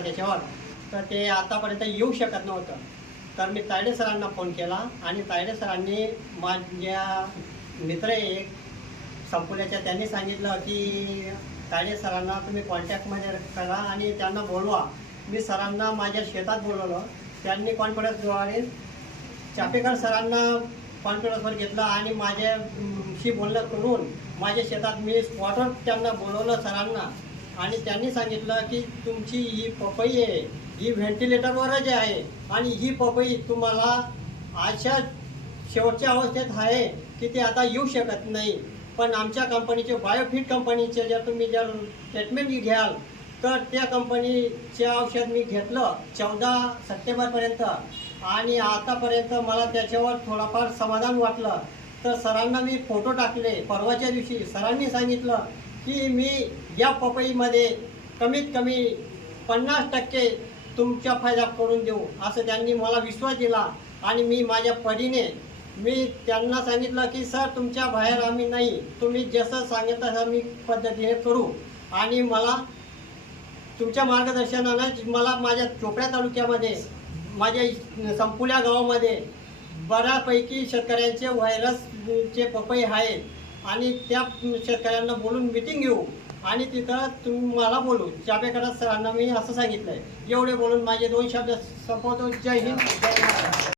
त्याच्यावर. तर ते आतापर्यंत येऊ शकत नव्हतं. तर मी तायडे सरांना फोन केला आणि तायडे सरांनी माझ्या मित्र एक संपुल्याच्या त्यांनी सांगितलं की तायडे सरांना तुम्ही कॉन्टॅक्टमध्ये करा आणि त्यांना बोलवा. मी सरांना माझ्या शेतात बोलवलं. त्यांनी कॉन्फरन्सद्वारे चापेकर सरांना कॉन्फरन्सवर घेतलं आणि माझ्याशी बोलणं करून माझ्या शेतात मी स्पॉटवर त्यांना बोलवलं सरांना. आणि त्यांनी सांगितलं की तुमची ही पपई आहे ही व्हेंटिलेटरवरच आहे आणि ही पपई तुम्हाला अशा शेवटच्या अवस्थेत आहे की ते आता येऊ शकत नाही. पण आमच्या कंपनीचे बायोफिट कंपनीचे जर तुम्ही जर ट्रीटमेंट घ्याल तर त्या कंपनीचे औषध मी घेतलं चौदा सप्टेंबरपर्यंत. आणि आतापर्यंत मला त्याच्यावर थोडंफार समाधान वाटलं. तर सरांना मी फोटो टाकले. परवाच्या दिवशी सरांनी सांगितलं की मी या पपईमध्ये कमीत कमी पन्नास टक्के तुमचा फायदा करून देऊ असं त्यांनी मला विश्वास दिला. आणि मी माझ्या परीने मी त्यांना सांगितलं की सर तुमच्या बाहेर आम्ही नाही. तुम्ही जसं सांगितलं तसं मी पद्धतीने करू. आणि मला तुमच्या मार्गदर्शनानं मला माझ्या चोपड्या तालुक्यामध्ये माझ्या संपुल्या गावामध्ये बऱ्यापैकी शेतकऱ्यांचे व्हायरसचे पपई आहेत. आणि त्या शेतकऱ्यांना बोलून मिटिंग घेऊ. आणि तिथं तुम्ही मला बोलू. चापेकडा सरांना मी असं सांगितलंय. एवढे बोलून माझे दोन शब्द संपवतो. जय हिंद.